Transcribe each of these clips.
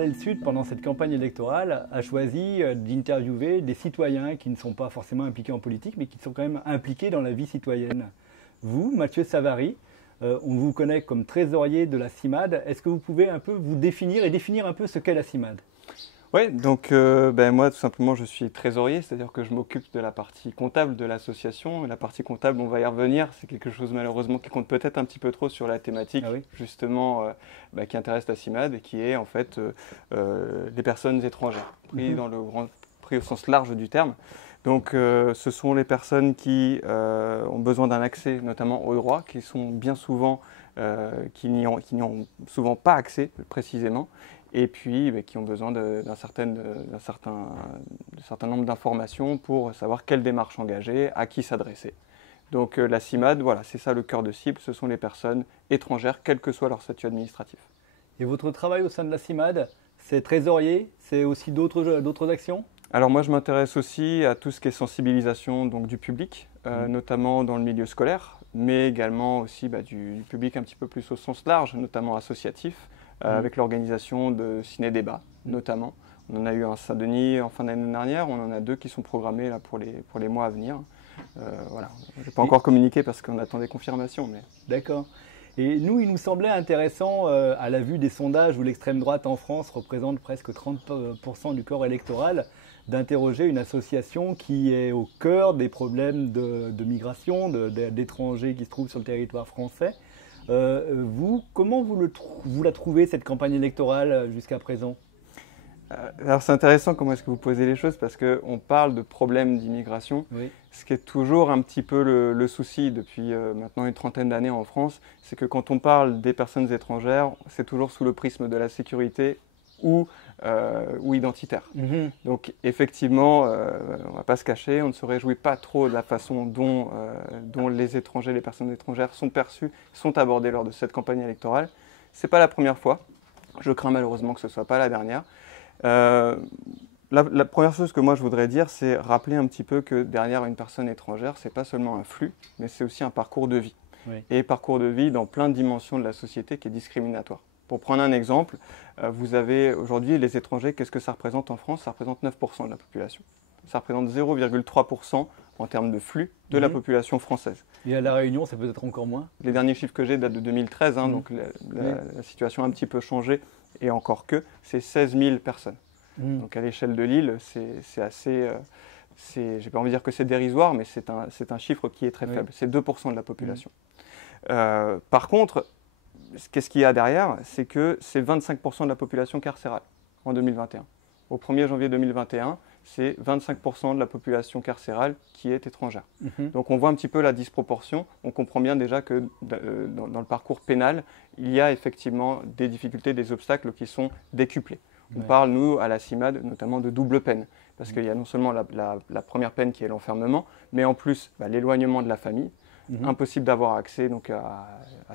Parallèle Sud, pendant cette campagne électorale, a choisi d'interviewer des citoyens qui ne sont pas forcément impliqués en politique, mais qui sont quand même impliqués dans la vie citoyenne. Vous, Mathieu Savary, on vous connaît comme trésorier de la CIMAD. Est-ce que vous pouvez un peu vous définir et définir un peu ce qu'est la CIMAD? Oui, donc moi tout simplement je suis trésorier, c'est-à-dire que je m'occupe de la partie comptable de l'association. La partie comptable, on va y revenir, c'est quelque chose malheureusement qui compte peut-être un petit peu trop sur la thématique justement qui intéresse la CIMAD et qui est en fait les personnes étrangères, pris au sens large du terme. Donc ce sont les personnes qui ont besoin d'un accès notamment aux droits, qui sont bien souvent, qui n'y ont souvent pas accès précisément, et puis qui ont besoin d'un certain nombre d'informations pour savoir quelle démarche engager, à qui s'adresser. Donc la CIMAD, voilà, c'est ça le cœur de cible, ce sont les personnes étrangères, quel que soit leur statut administratif. Et votre travail au sein de la CIMAD, c'est trésorier, c'est aussi d'autres actions? Alors moi je m'intéresse aussi à tout ce qui est sensibilisation donc, du public, notamment dans le milieu scolaire, mais également aussi du public un petit peu plus au sens large, notamment associatif, avec l'organisation de ciné-débats notamment. On en a eu un à Saint-Denis en fin d'année dernière, on en a 2 qui sont programmés là, pour les mois à venir. Voilà. Je n'ai pas encore communiqué parce qu'on attend des confirmations. Mais... D'accord. Et nous, il nous semblait intéressant, à la vue des sondages où l'extrême droite en France représente presque 30% du corps électoral, d'interroger une association qui est au cœur des problèmes de migration, d'étrangers qui se trouvent sur le territoire français. Vous, comment vous la trouvez, cette campagne électorale, jusqu'à présent? Alors c'est intéressant comment est-ce que vous posez les choses parce qu'on parle de problèmes d'immigration, ce qui est toujours un petit peu le souci depuis maintenant une trentaine d'années en France, c'est que quand on parle des personnes étrangères, c'est toujours sous le prisme de la sécurité ou identitaire. Donc effectivement, on ne va pas se cacher, on ne se réjouit pas trop de la façon dont les étrangers, les personnes étrangères sont perçues, sont abordées lors de cette campagne électorale. Ce n'est pas la première fois, je crains malheureusement que ce ne soit pas la dernière. La première chose que moi je voudrais dire, c'est rappeler un petit peu que derrière une personne étrangère, ce n'est pas seulement un flux, mais c'est aussi un parcours de vie. Et parcours de vie dans plein de dimensions de la société qui est discriminatoire. Pour prendre un exemple, vous avez aujourd'hui les étrangers, qu'est-ce que ça représente en France? Ça représente 9% de la population. Ça représente 0,3% en termes de flux de la population française. Et à La Réunion, ça peut être encore moins? Les derniers chiffres que j'ai datent de 2013, donc la situation a un petit peu changé, et encore que, c'est 16 000 personnes. Donc à l'échelle de l'île, c'est assez... j'ai pas envie de dire que c'est dérisoire, mais c'est un chiffre qui est très faible. C'est 2% de la population. Par contre, qu'est-ce qu'il y a derrière? C'est que c'est 25% de la population carcérale en 2021. Au 1er janvier 2021, c'est 25% de la population carcérale qui est étrangère. Donc on voit un petit peu la disproportion. On comprend bien déjà que dans le parcours pénal, il y a effectivement des difficultés, des obstacles qui sont décuplés. On parle, nous, à la CIMAD, notamment de double peine. Parce qu'il y a non seulement la première peine qui est l'enfermement, mais en plus l'éloignement de la famille. Impossible d'avoir accès donc, à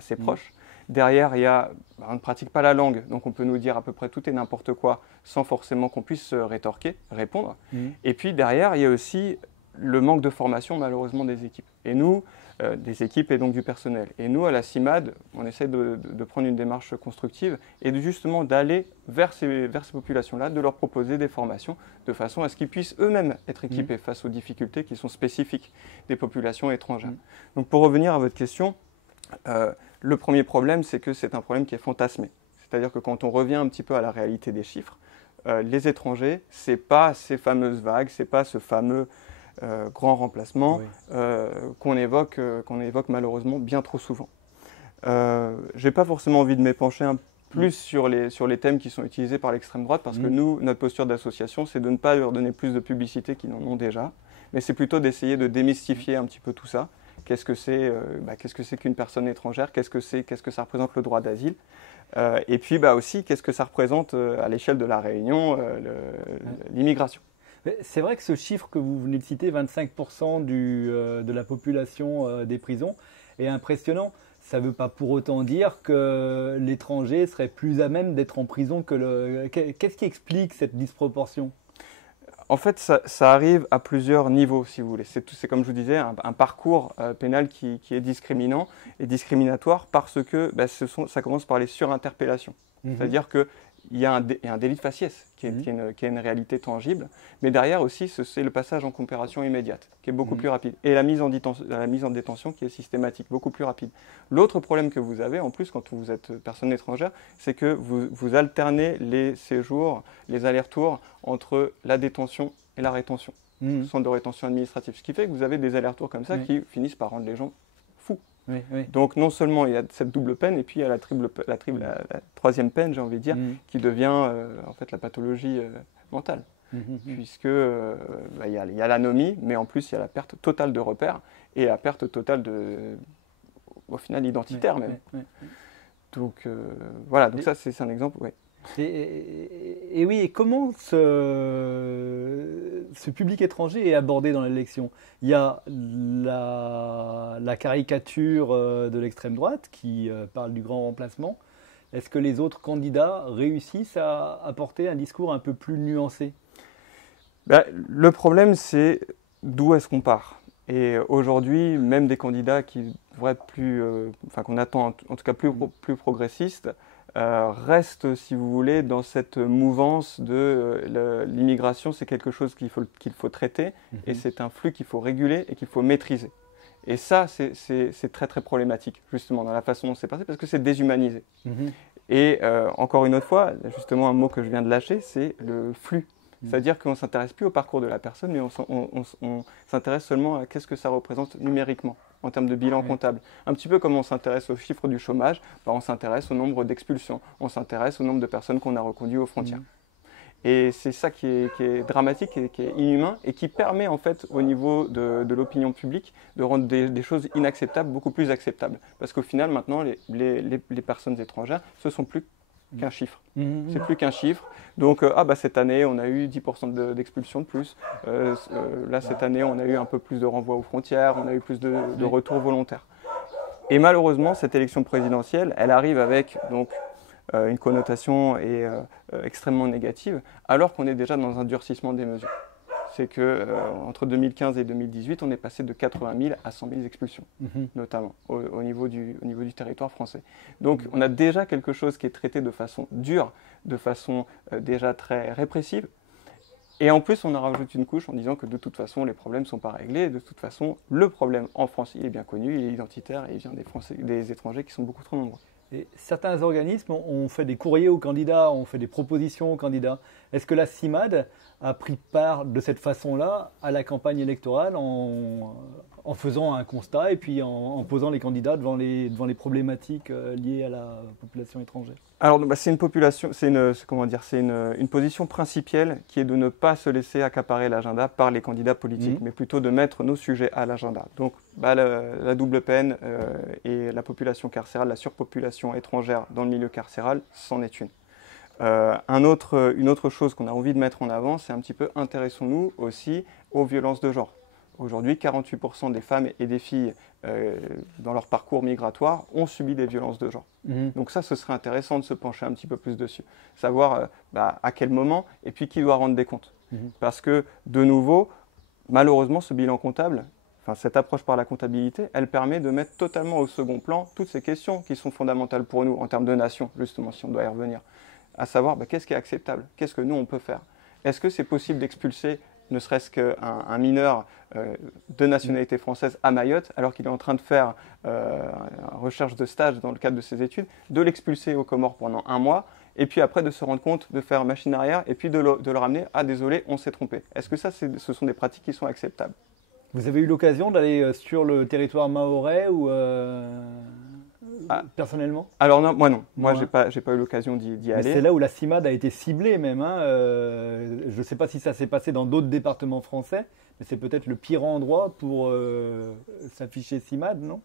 ses proches. Derrière, on ne pratique pas la langue, donc on peut nous dire à peu près tout et n'importe quoi sans forcément qu'on puisse rétorquer, répondre. Et puis derrière, il y a aussi le manque de formation malheureusement des équipes. Et nous, des équipes et donc du personnel. Et nous, à la CIMAD, on essaie de prendre une démarche constructive et justement d'aller vers ces populations-là, de leur proposer des formations de façon à ce qu'ils puissent eux-mêmes être équipés face aux difficultés qui sont spécifiques des populations étrangères. Donc pour revenir à votre question, le premier problème, c'est que c'est un problème qui est fantasmé. C'est-à-dire que quand on revient un petit peu à la réalité des chiffres, les étrangers, ce n'est pas ces fameuses vagues, ce n'est pas ce fameux grand remplacement qu'on évoque malheureusement bien trop souvent. Je n'ai pas forcément envie de m'épancher plus sur les thèmes qui sont utilisés par l'extrême droite, parce que nous, notre posture d'association, c'est de ne pas leur donner plus de publicité qu'ils n'en ont déjà, mais c'est plutôt d'essayer de démystifier un petit peu tout ça. Qu'est-ce que c'est qu'une personne étrangère? Qu'est-ce que ça représente le droit d'asile? Et puis aussi, qu'est-ce que ça représente à l'échelle de la Réunion, l'immigration? C'est vrai que ce chiffre que vous venez de citer, 25% de la population des prisons, est impressionnant. Ça ne veut pas pour autant dire que l'étranger serait plus à même d'être en prison que le... Qu'est-ce qui explique cette disproportion? En fait, ça arrive à plusieurs niveaux, si vous voulez. C'est comme je vous disais, un parcours pénal qui est discriminant et discriminatoire parce que ça commence par les surinterpellations. C'est-à-dire que il y a un délit de faciès qui est une réalité tangible, mais derrière aussi, c'est le passage en comparution immédiate, qui est beaucoup plus rapide, et la mise en détention qui est systématique, beaucoup plus rapide. L'autre problème que vous avez, en plus, quand vous êtes personne étrangère, c'est que vous alternez les séjours, les allers-retours entre la détention et la rétention, centre de rétention administrative, ce qui fait que vous avez des allers-retours comme ça qui finissent par rendre les gens fous. Oui, oui. Donc non seulement il y a cette double peine, et puis il y a la troisième peine, j'ai envie de dire, qui devient en fait la pathologie mentale. Puisque il y a l'anomie, mais en plus il y a la perte totale de repères, et la perte totale au final identitaire même. Donc voilà, donc ça c'est un exemple. Et oui, et comment ce public étranger est abordé dans l'élection? Il y a la caricature de l'extrême droite qui parle du grand remplacement. Est-ce que les autres candidats réussissent à apporter un discours un peu plus nuancé? Le problème, c'est d'où est-ce qu'on part. Et aujourd'hui, même des candidats qui devraient être qu'on attend en tout cas plus progressistes, reste, si vous voulez, dans cette mouvance de l'immigration, c'est quelque chose qu'il faut traiter, et c'est un flux qu'il faut réguler et qu'il faut maîtriser. Et ça, c'est très très problématique, justement, dans la façon dont c'est passé, parce que c'est déshumanisé. Et encore une autre fois, justement, un mot que je viens de lâcher, c'est le flux. C'est-à-dire qu'on ne s'intéresse plus au parcours de la personne, mais on s'intéresse seulement à qu'est-ce que ça représente numériquement, en termes de bilan comptable. Un petit peu comme on s'intéresse aux chiffres du chômage, on s'intéresse au nombre d'expulsions, on s'intéresse au nombre de personnes qu'on a reconduites aux frontières. Et c'est ça qui est dramatique et qui est inhumain, et qui permet en fait au niveau de l'opinion publique de rendre des choses inacceptables beaucoup plus acceptables. Parce qu'au final, maintenant, les personnes étrangères, ce ne sont plus qu'un chiffre. C'est plus qu'un chiffre. Donc, cette année, on a eu 10% d'expulsions de plus. Là, cette année, on a eu un peu plus de renvois aux frontières, on a eu plus de retours volontaires. Et malheureusement, cette élection présidentielle, elle arrive avec une connotation extrêmement négative, alors qu'on est déjà dans un durcissement des mesures. C'est qu'entre 2015 et 2018, on est passé de 80 000 à 100 000 expulsions, notamment au niveau du territoire français. Donc on a déjà quelque chose qui est traité de façon dure, de façon déjà très répressive. Et en plus, on en rajoute une couche en disant que de toute façon, les problèmes ne sont pas réglés. De toute façon, le problème en France, il est bien connu, il est identitaire, et il vient des étrangers qui sont beaucoup trop nombreux. Et certains organismes ont fait des courriers aux candidats, ont fait des propositions aux candidats. Est-ce que la CIMAD a pris part de cette façon-là à la campagne électorale en faisant un constat et puis en posant les candidats devant les problématiques liées à la population étrangère? Alors, c'est une position principielle qui est de ne pas se laisser accaparer l'agenda par les candidats politiques, mais plutôt de mettre nos sujets à l'agenda. Donc, la double peine et la population carcérale, la surpopulation étrangère dans le milieu carcéral, c'en est une. Une autre chose qu'on a envie de mettre en avant, c'est un petit peu intéressons-nous aussi aux violences de genre. Aujourd'hui, 48% des femmes et des filles dans leur parcours migratoire ont subi des violences de genre. Donc ça, ce serait intéressant de se pencher un petit peu plus dessus. Savoir à quel moment et puis qui doit rendre des comptes. Parce que, de nouveau, malheureusement, ce bilan comptable, cette approche par la comptabilité, elle permet de mettre totalement au second plan toutes ces questions qui sont fondamentales pour nous en termes de nation, justement, si on doit y revenir. À savoir, qu'est-ce qui est acceptable? Qu'est-ce que nous, on peut faire? Est-ce que c'est possible d'expulser ne serait-ce qu'un mineur de nationalité française à Mayotte, alors qu'il est en train de faire une recherche de stage dans le cadre de ses études, de l'expulser aux Comores pendant 1 mois, et puis après de se rendre compte, de faire machine arrière, et puis de le ramener, désolé, on s'est trompé. Est-ce que ça, ce sont des pratiques qui sont acceptables? Vous avez eu l'occasion d'aller sur le territoire mahorais ou personnellement? Alors non, moi non. Moi, j'ai pas eu l'occasion d'y aller. C'est là où la CIMAD a été ciblée même. Je ne sais pas si ça s'est passé dans d'autres départements français, mais c'est peut-être le pire endroit pour s'afficher CIMAD, non?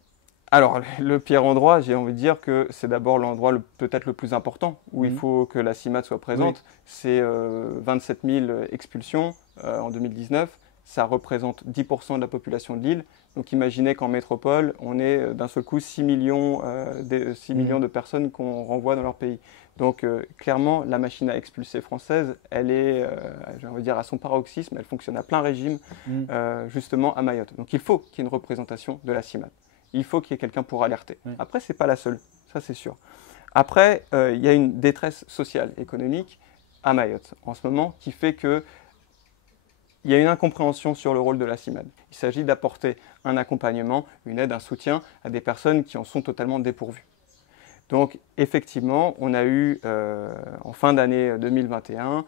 Alors, le pire endroit, j'ai envie de dire que c'est d'abord l'endroit peut-être le plus important, où il faut que la CIMAD soit présente. C'est 27 000 expulsions en 2019. Ça représente 10% de la population de l'île. Donc imaginez qu'en métropole, on est d'un seul coup 6 millions de personnes qu'on renvoie dans leur pays. Donc clairement, la machine à expulser française, elle est, j'ai envie de dire, à son paroxysme, elle fonctionne à plein régime, justement à Mayotte. Donc il faut qu'il y ait une représentation de la CIMAD. Il faut qu'il y ait quelqu'un pour alerter. Après, ce n'est pas la seule, ça c'est sûr. Après, il y a une détresse sociale, économique à Mayotte en ce moment qui fait que il y a une incompréhension sur le rôle de la CIMAD. Il s'agit d'apporter un accompagnement, une aide, un soutien à des personnes qui en sont totalement dépourvues. Donc effectivement, on a eu en fin d'année 2021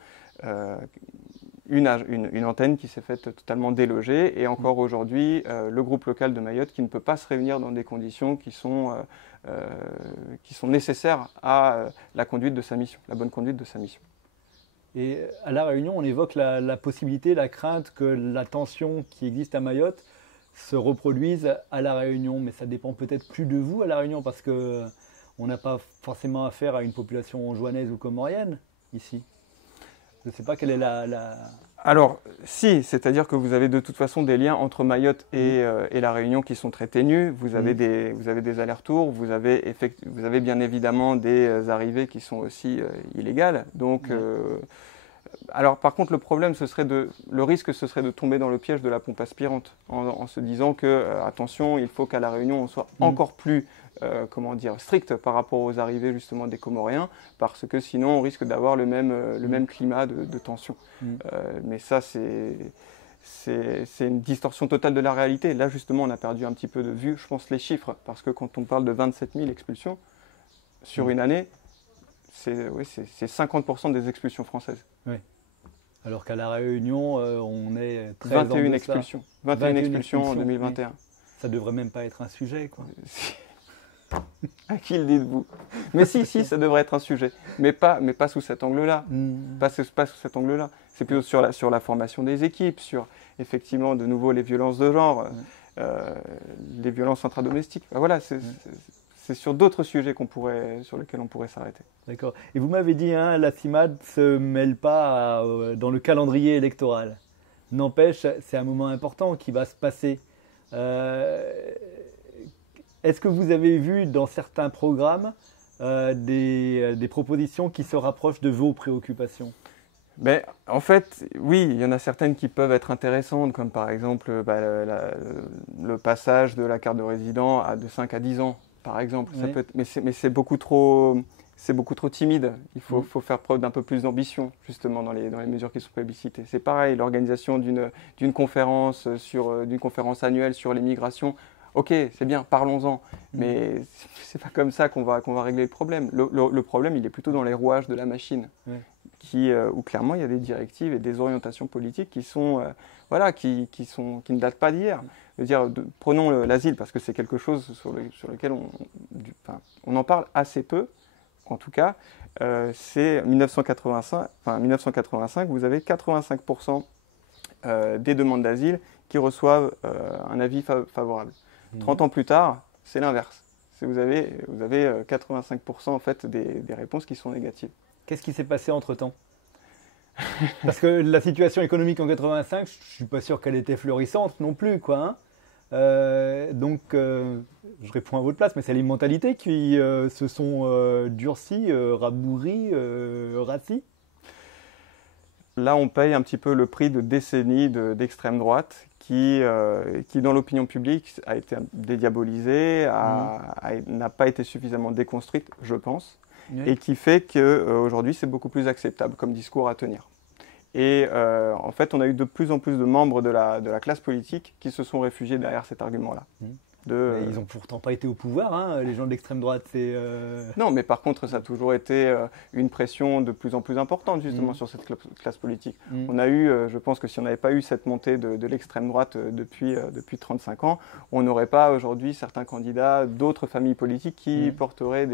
une antenne qui s'est faite totalement déloger et encore aujourd'hui le groupe local de Mayotte qui ne peut pas se réunir dans des conditions qui sont nécessaires à la conduite de sa mission, la bonne conduite de sa mission. Et à La Réunion, on évoque la possibilité, la crainte que la tension qui existe à Mayotte se reproduise à La Réunion. Mais ça dépend peut-être plus de vous à La Réunion parce qu'on n'a pas forcément affaire à une population joannaise ou comorienne ici. Je ne sais pas quelle est Alors, si, c'est-à-dire que vous avez de toute façon des liens entre Mayotte et La Réunion qui sont très ténus. Vous avez des allers-retours, vous avez bien évidemment des arrivées qui sont aussi illégales. Donc, alors par contre, le risque, ce serait de tomber dans le piège de la pompe aspirante en se disant que, attention, il faut qu'à La Réunion, on soit encore plus strict par rapport aux arrivées justement des Comoriens, parce que sinon on risque d'avoir le même climat de tension. Mais ça, c'est une distorsion totale de la réalité. Là, justement, on a perdu un petit peu de vue, je pense, les chiffres, parce que quand on parle de 27 000 expulsions sur une année, c'est 50% des expulsions françaises. Oui. Alors qu'à La Réunion, on est très 21 expulsions. 21 expulsions en 2021. Oui. Ça devrait même pas être un sujet, quoi. À qui le dites-vous? Mais si, ça devrait être un sujet. Mais pas sous cet angle-là. Pas sous cet angle-là. C'est plutôt sur la formation des équipes, sur effectivement de nouveau les violences de genre, les violences intradomestiques. Voilà, c'est sur d'autres sujets sur lesquels on pourrait s'arrêter. D'accord. Et vous m'avez dit, la CIMAD ne se mêle pas dans le calendrier électoral. N'empêche, c'est un moment important qui va se passer. Est-ce que vous avez vu dans certains programmes des propositions qui se rapprochent de vos préoccupations? En fait, oui, il y en a certaines qui peuvent être intéressantes, comme par exemple le passage de la carte de résident de 5 à 10 ans, par exemple. Ça peut être, mais c'est beaucoup trop timide. Il faut faire preuve d'un peu plus d'ambition, justement, dans les mesures qui sont plébiscitées. C'est pareil, l'organisation d'une conférence annuelle sur les migrations. Ok, c'est bien, parlons-en, mais c'est pas comme ça qu'on va régler le problème. Le problème, il est plutôt dans les rouages de la machine, où clairement il y a des directives et des orientations politiques qui ne datent pas d'hier. Prenons l'asile, parce que c'est quelque chose sur lequel on en parle assez peu, en tout cas. C'est 1985, vous avez 85% des demandes d'asile qui reçoivent un avis favorable. 30 ans plus tard, c'est l'inverse. Vous avez 85% en fait des réponses qui sont négatives. Qu'est-ce qui s'est passé entre-temps? Parce que la situation économique en 85, je ne suis pas sûr qu'elle était florissante non plus, quoi. Donc, je réponds à votre place, mais c'est les mentalités qui se sont durcies, rabouries, racies. Là, on paye un petit peu le prix de décennies d'extrême droite qui dans l'opinion publique, a été dédiabolisée, n'a pas été suffisamment déconstruite, je pense, et qui fait qu'aujourd'hui, c'est beaucoup plus acceptable comme discours à tenir. Et en fait, on a eu de plus en plus de membres de la classe politique qui se sont réfugiés derrière cet argument-là. Ils n'ont pourtant pas été au pouvoir, les gens de l'extrême droite. Non, mais par contre, ça a toujours été une pression de plus en plus importante, justement, sur cette classe politique. On a eu, je pense que si on n'avait pas eu cette montée de l'extrême droite depuis 35 ans, on n'aurait pas aujourd'hui certains candidats d'autres familles politiques qui porteraient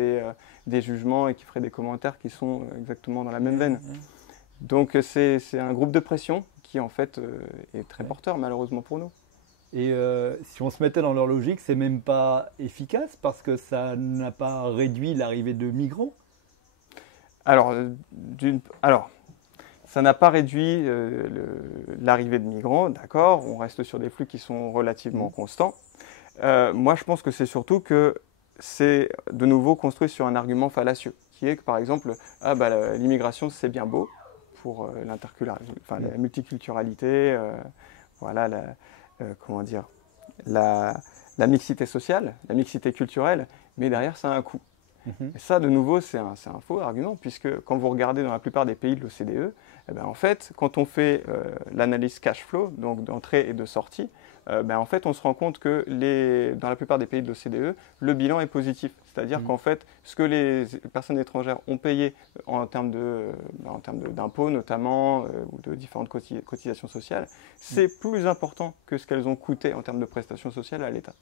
des jugements et qui feraient des commentaires qui sont exactement dans la même veine. Donc c'est un groupe de pression qui, en fait, est très porteur, malheureusement pour nous. Et si on se mettait dans leur logique, c'est même pas efficace parce que ça n'a pas réduit l'arrivée de migrants. Alors, ça n'a pas réduit l'arrivée de migrants, d'accord. On reste sur des flux qui sont relativement constants. Moi, je pense que c'est surtout que c'est de nouveau construit sur un argument fallacieux, qui est que, par exemple, l'immigration, c'est bien beau pour la multiculturalité, la mixité sociale, la mixité culturelle, mais derrière, ça a un coût. Et ça, de nouveau, c'est un faux argument, puisque quand vous regardez dans la plupart des pays de l'OCDE, eh ben, en fait, quand on fait l'analyse cash flow, donc d'entrée et de sortie, en fait, on se rend compte que dans la plupart des pays de l'OCDE, le bilan est positif. C'est-à-dire qu'en fait, ce que les personnes étrangères ont payé en termes d'impôts notamment, ou de différentes cotisations sociales, c'est plus important que ce qu'elles ont coûté en termes de prestations sociales à l'État.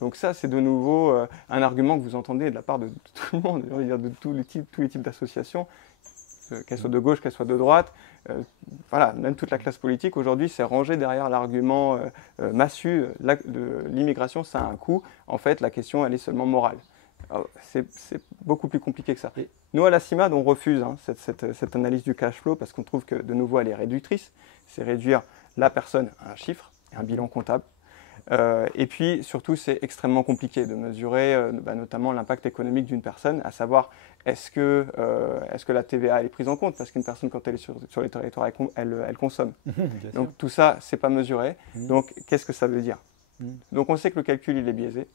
Donc ça, c'est de nouveau un argument que vous entendez de la part de tout le monde, de tous les types d'associations, qu'elles soient de gauche, qu'elles soient de droite. Voilà, même toute la classe politique aujourd'hui s'est rangée derrière l'argument massu, l'immigration ça a un coût. En fait, la question elle est seulement morale. C'est beaucoup plus compliqué que ça. Nous à la CIMAD on refuse cette analyse du cash flow parce qu'on trouve que de nouveau elle est réductrice. C'est réduire la personne à un chiffre, un bilan comptable. Et puis surtout c'est extrêmement compliqué de mesurer notamment l'impact économique d'une personne, à savoir est-ce que la TVA elle est prise en compte parce qu'une personne quand elle est sur les territoires elle consomme. Donc tout ça c'est pas mesuré. Donc qu'est-ce que ça veut dire? Donc on sait que le calcul il est biaisé.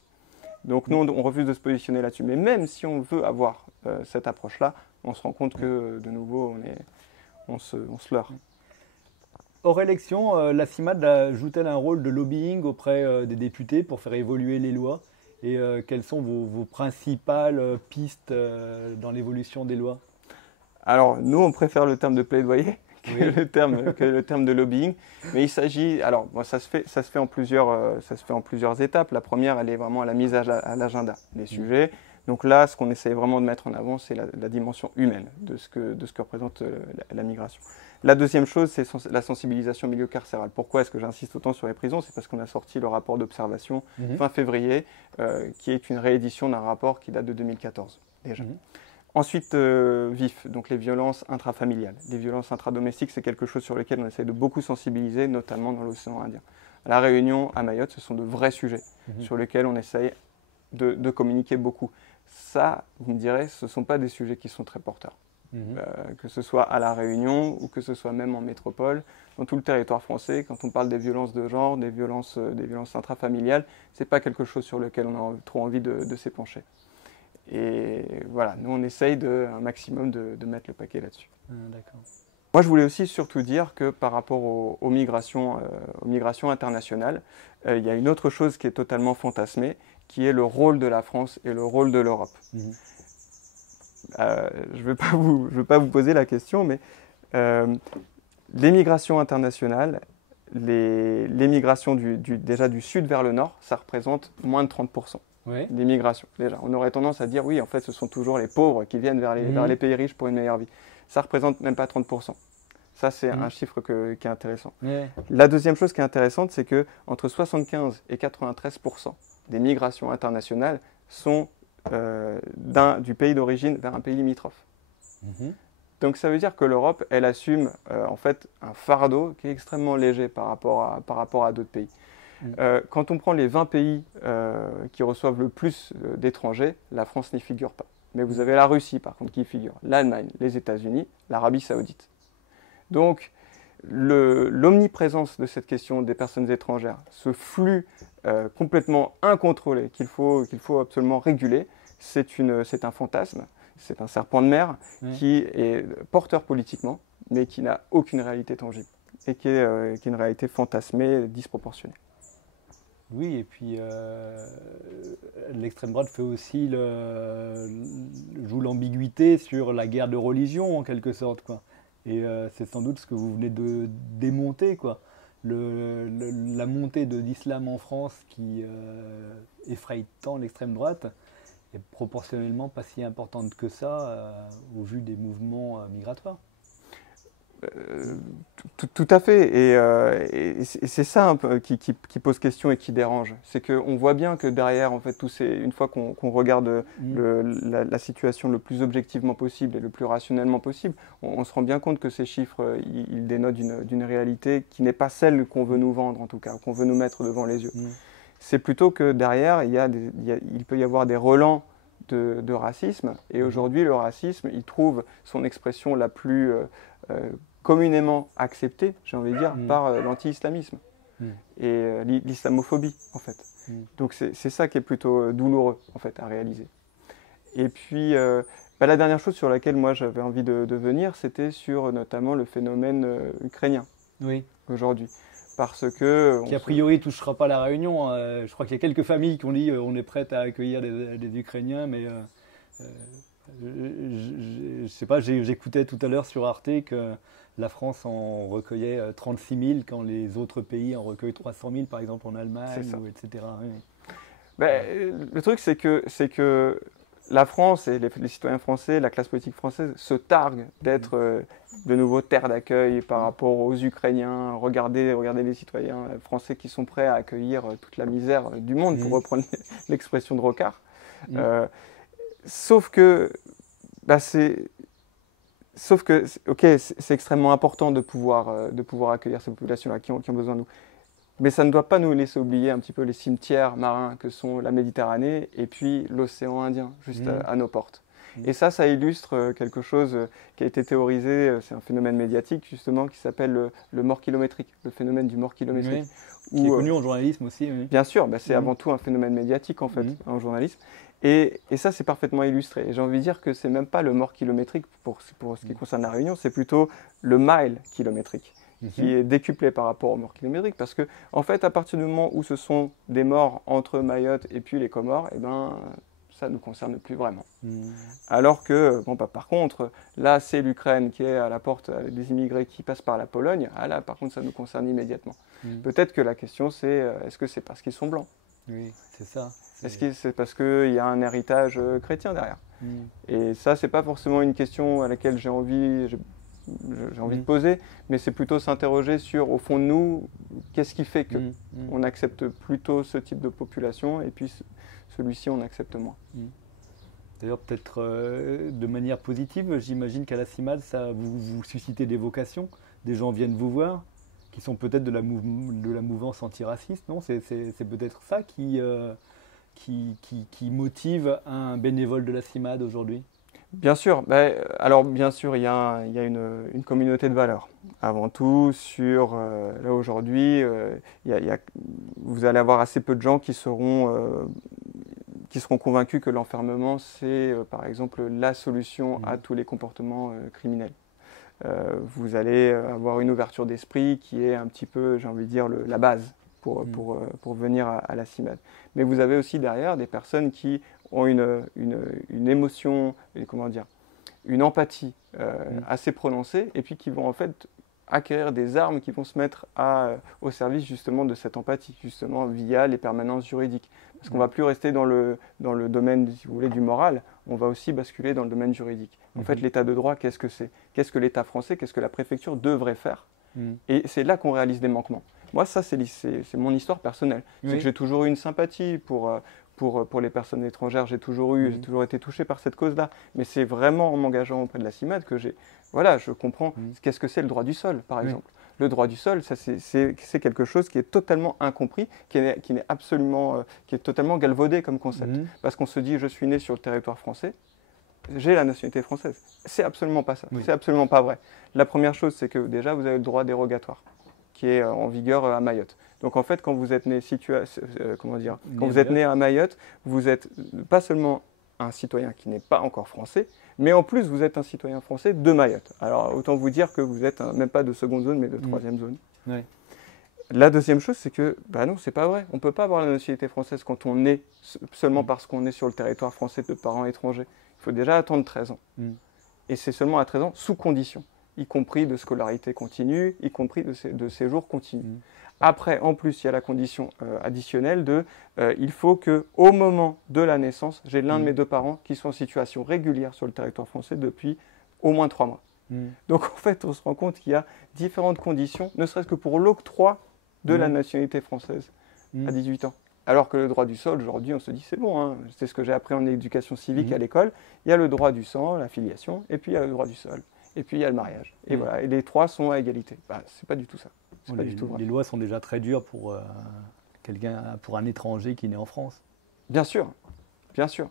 Donc nous on refuse de se positionner là-dessus. Mais même si on veut avoir cette approche-là, on se rend compte que de nouveau on se leurre. Hors élection, la CIMAD joue-t-elle un rôle de lobbying auprès des députés pour faire évoluer les lois? Et quelles sont vos principales pistes dans l'évolution des lois? Alors, nous, on préfère le terme de plaidoyer que le terme de lobbying. Mais il s'agit... Alors, bon, ça se fait en plusieurs étapes. La première, elle est vraiment à la mise à l'agenda des sujets. Donc là, ce qu'on essaie vraiment de mettre en avant, c'est la dimension humaine de ce que représente la migration. La deuxième chose, c'est la sensibilisation au milieu carcéral. Pourquoi est-ce que j'insiste autant sur les prisons? C'est parce qu'on a sorti le rapport d'observation fin février, qui est une réédition d'un rapport qui date de 2014 déjà. Ensuite, vif, donc les violences intrafamiliales. Les violences intradomestiques, c'est quelque chose sur lequel on essaie de beaucoup sensibiliser, notamment dans l'océan Indien. À La Réunion, à Mayotte, ce sont de vrais sujets sur lesquels on essaye de communiquer beaucoup. Ça, vous me direz, ce ne sont pas des sujets qui sont très porteurs. Que ce soit à La Réunion ou que ce soit même en métropole, dans tout le territoire français, quand on parle des violences de genre, des violences intrafamiliales, ce n'est pas quelque chose sur lequel on a trop envie de s'épancher. Et voilà, nous on essaye un maximum de mettre le paquet là-dessus. D'accord. Moi je voulais aussi surtout dire que par rapport aux migrations internationales, il y a une autre chose qui est totalement fantasmée, qui est le rôle de la France et le rôle de l'Europe. Je ne veux pas vous poser la question, mais les migrations internationales, les migrations déjà du sud vers le nord, ça représente moins de 30% des migrations. Déjà, on aurait tendance à dire oui, en fait, ce sont toujours les pauvres qui viennent vers les pays riches pour une meilleure vie. Ça représente même pas 30%. Ça, c'est un chiffre qui est intéressant. La deuxième chose qui est intéressante, c'est que entre 75 et 93% des migrations internationales sont du pays d'origine vers un pays limitrophe. Donc ça veut dire que l'Europe, elle assume en fait un fardeau qui est extrêmement léger par rapport à d'autres pays. Quand on prend les 20 pays qui reçoivent le plus d'étrangers, la France n'y figure pas. Mais vous avez la Russie par contre qui y figure, l'Allemagne, les États-Unis, l'Arabie Saoudite. Donc l'omniprésence de cette question des personnes étrangères, ce flux complètement incontrôlé qu'il faut absolument réguler, c'est un fantasme, c'est un serpent de mer qui est porteur politiquement, mais qui n'a aucune réalité tangible et qui est une réalité fantasmée, disproportionnée. Oui, et puis l'extrême droite fait aussi joue l'ambiguïté sur la guerre de religion en quelque sorte, quoi. Et c'est sans doute ce que vous venez de démonter, quoi. La montée de l'islam en France qui effraie tant l'extrême droite est proportionnellement pas si importante que ça au vu des mouvements migratoires. Tout à fait, et c'est ça un peu qui pose question et qui dérange. C'est qu'on voit bien que derrière, en fait, une fois qu'on regarde la situation le plus objectivement possible et le plus rationnellement possible, on se rend bien compte que ces chiffres, ils dénotent d'une réalité qui n'est pas celle qu'on veut nous vendre, en tout cas, qu'on veut nous mettre devant les yeux. C'est plutôt que derrière, il peut y avoir des relents de racisme, et aujourd'hui, le racisme, il trouve son expression la plus communément accepté, j'ai envie de dire, par l'anti-islamisme et l'islamophobie, en fait. Donc c'est ça qui est plutôt douloureux, en fait, à réaliser. Et puis, la dernière chose sur laquelle moi j'avais envie de venir, c'était sur notamment le phénomène ukrainien Oui. aujourd'hui. Parce que... Qui a priori ne touchera pas la Réunion. Je crois qu'il y a quelques familles qui ont dit on est prêtes à accueillir des Ukrainiens, mais je sais pas, j'écoutais tout à l'heure sur Arte que la France en recueillait 36 000 quand les autres pays en recueillent 300 000, par exemple en Allemagne, etc. Oui. Le truc, c'est que la France et les citoyens français, la classe politique française, se targuent d'être de nouveau terre d'accueil par rapport aux Ukrainiens. Regardez les citoyens français qui sont prêts à accueillir toute la misère du monde, pour reprendre l'expression de Rocard. Sauf que, ok, c'est extrêmement important de pouvoir accueillir ces populations-là qui ont besoin de nous. Mais ça ne doit pas nous laisser oublier un petit peu les cimetières marins que sont la Méditerranée et puis l'océan Indien, juste à nos portes. Et ça illustre quelque chose qui a été théorisé, c'est un phénomène médiatique justement qui s'appelle le mort kilométrique, le phénomène du mort kilométrique. Qui est connu en journalisme aussi. Oui. Bien sûr, c'est avant tout un phénomène médiatique en fait, en journalisme. Et ça, c'est parfaitement illustré. Et j'ai envie de dire que c'est même pas le mort kilométrique pour ce qui concerne la Réunion, c'est plutôt le mile kilométrique, qui est décuplé par rapport au mort kilométrique, parce que en fait, à partir du moment où ce sont des morts entre Mayotte et puis les Comores, ça ne nous concerne plus vraiment. Alors que, par contre, là, c'est l'Ukraine qui est à la porte des immigrés qui passent par la Pologne. Ah là, par contre, ça nous concerne immédiatement. Peut-être que la question, c'est est-ce que c'est parce qu'ils sont blancs? Oui, c'est ça. Est-ce que c'est parce qu'il y a un héritage chrétien derrière? Et ça, c'est pas forcément une question à laquelle j'ai envie de poser, mais c'est plutôt s'interroger sur, au fond de nous, qu'est-ce qui fait qu'on accepte plutôt ce type de population et puis celui-ci on accepte moins. D'ailleurs, peut-être de manière positive, j'imagine qu'à la CIMAD, ça vous suscitez des vocations, des gens viennent vous voir, qui sont peut-être de la mouvance antiraciste, non? C'est peut-être ça qui motive un bénévole de la CIMAD aujourd'hui? Bien sûr, alors bien sûr, il y a une communauté de valeurs. Avant tout, là aujourd'hui, vous allez avoir assez peu de gens qui seront convaincus que l'enfermement, c'est par exemple la solution à tous les comportements criminels. Vous allez avoir une ouverture d'esprit qui est un petit peu, j'ai envie de dire, la base pour venir à la CIMAD. Mais vous avez aussi derrière des personnes qui ont une émotion, une empathie assez prononcée, et puis qui vont en fait acquérir des armes qui vont se mettre au service justement de cette empathie, justement via les permanences juridiques. Parce qu'on ne va plus rester dans le domaine, si vous voulez, du moral, on va aussi basculer dans le domaine juridique. En fait, l'état de droit, qu'est-ce que c'est? Qu'est-ce que l'État français, qu'est-ce que la préfecture devrait faire? Et c'est là qu'on réalise des manquements. Moi, ça, c'est mon histoire personnelle. C'est que j'ai toujours eu une sympathie pour les personnes étrangères. J'ai toujours été touché par cette cause-là. Mais c'est vraiment en m'engageant auprès de la CIMAD que je comprends qu'est-ce que c'est le droit du sol, par exemple. Le droit du sol, c'est quelque chose qui est totalement incompris, qui est totalement galvaudé comme concept. Parce qu'on se dit, je suis né sur le territoire français, j'ai la nationalité française. C'est absolument pas ça. C'est absolument pas vrai. La première chose, c'est que déjà, vous avez le droit dérogatoire, qui est en vigueur à Mayotte. Donc en fait, quand vous êtes né, vous êtes né à Mayotte, vous êtes pas seulement un citoyen qui n'est pas encore français, mais en plus vous êtes un citoyen français de Mayotte. Alors autant vous dire que vous êtes même pas de seconde zone, mais de troisième zone. La deuxième chose, c'est que, non, c'est pas vrai. On ne peut pas avoir la nationalité française quand on est seulement parce qu'on est sur le territoire français de parents étrangers. Il faut déjà attendre 13 ans. Et c'est seulement à 13 ans sous condition, y compris de scolarité continue, y compris de séjour continu. Après, en plus, il y a la condition additionnelle il faut qu'au moment de la naissance, j'ai l'un de mes deux parents qui sont en situation régulière sur le territoire français depuis au moins 3 mois. Donc en fait, on se rend compte qu'il y a différentes conditions, ne serait-ce que pour l'octroi de la nationalité française à 18 ans. Alors que le droit du sol, aujourd'hui, on se dit c'est bon, hein, c'est ce que j'ai appris en éducation civique à l'école, il y a le droit du sang, la filiation, et puis il y a le droit du sol, et puis il y a le mariage. Et voilà, et les trois sont à égalité. C'est pas du tout ça. Les lois sont déjà très dures pour un étranger qui naît en France. Bien sûr, bien sûr.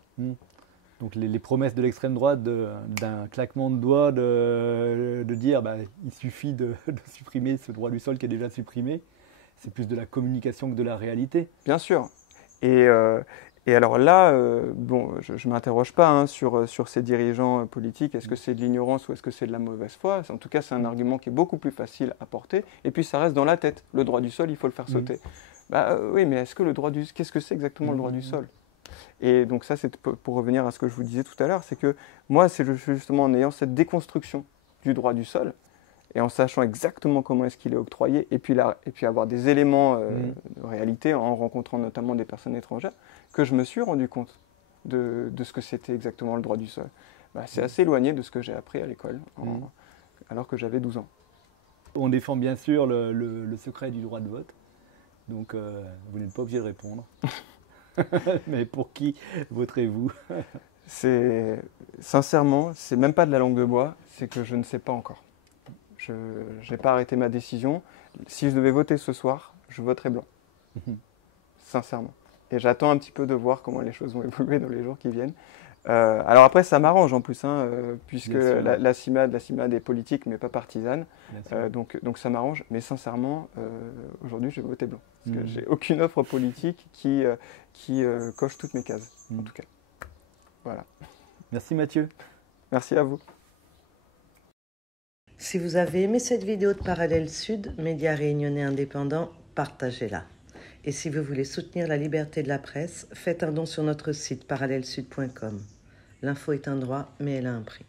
Donc les promesses de l'extrême droite d'un claquement de doigts de dire il suffit de supprimer ce droit du sol qui est déjà supprimé, c'est plus de la communication que de la réalité. Bien sûr. Et Et alors là, bon, je ne m'interroge pas hein, sur ces dirigeants politiques, est-ce que c'est de l'ignorance ou est-ce que c'est de la mauvaise foi? En tout cas, c'est un argument qui est beaucoup plus facile à porter, et puis ça reste dans la tête. Le droit du sol, il faut le faire sauter. Bah oui, mais qu'est-ce que c'est exactement le droit du sol? Et donc ça, c'est pour revenir à ce que je vous disais tout à l'heure, c'est que moi, c'est justement en ayant cette déconstruction du droit du sol, et en sachant exactement comment est-ce qu'il est octroyé, et puis avoir des éléments de réalité, en rencontrant notamment des personnes étrangères, que je me suis rendu compte de ce que c'était exactement le droit du sol. Bah, c'est assez éloigné de ce que j'ai appris à l'école, alors que j'avais 12 ans. On défend bien sûr le secret du droit de vote, donc vous n'êtes pas obligé de répondre. Mais pour qui voterez-vous? Sincèrement, c'est même pas de la langue de bois, c'est que je ne sais pas encore. Je n'ai pas arrêté ma décision. Si je devais voter ce soir, je voterais blanc. Sincèrement. Et j'attends un petit peu de voir comment les choses vont évoluer dans les jours qui viennent. Alors après, ça m'arrange en plus, hein, puisque la CIMAD est politique, mais pas partisane. Donc ça m'arrange. Mais sincèrement, aujourd'hui, je vais voter blanc. Parce que j'ai aucune offre politique qui coche toutes mes cases, en tout cas. Voilà. Merci Mathieu. Merci à vous. Si vous avez aimé cette vidéo de Parallèle Sud, média réunionnais indépendant, partagez-la. Et si vous voulez soutenir la liberté de la presse, faites un don sur notre site parallèlesud.com. L'info est un droit, mais elle a un prix.